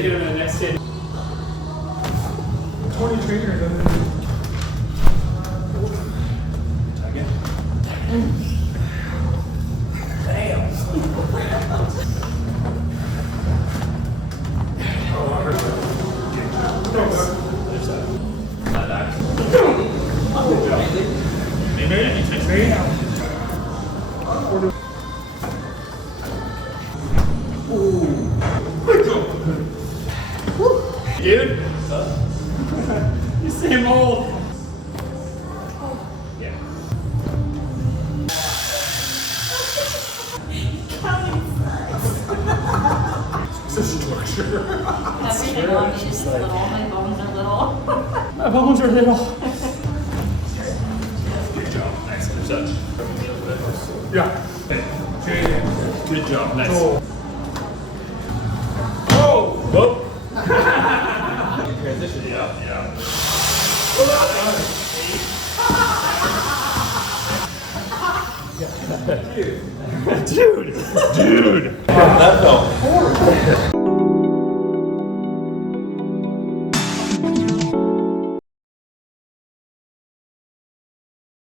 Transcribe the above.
Get him in the next stage. 20 trainers. Again. Damn. Dude, you seem old. Yeah. It's a structure. Everything on me is little. My bones are little. My bones are little. Good job. Nice. Touch. Yeah. Good job. Nice. Oh. Whoa. Transition. Yeah. Dude. That felt horrible.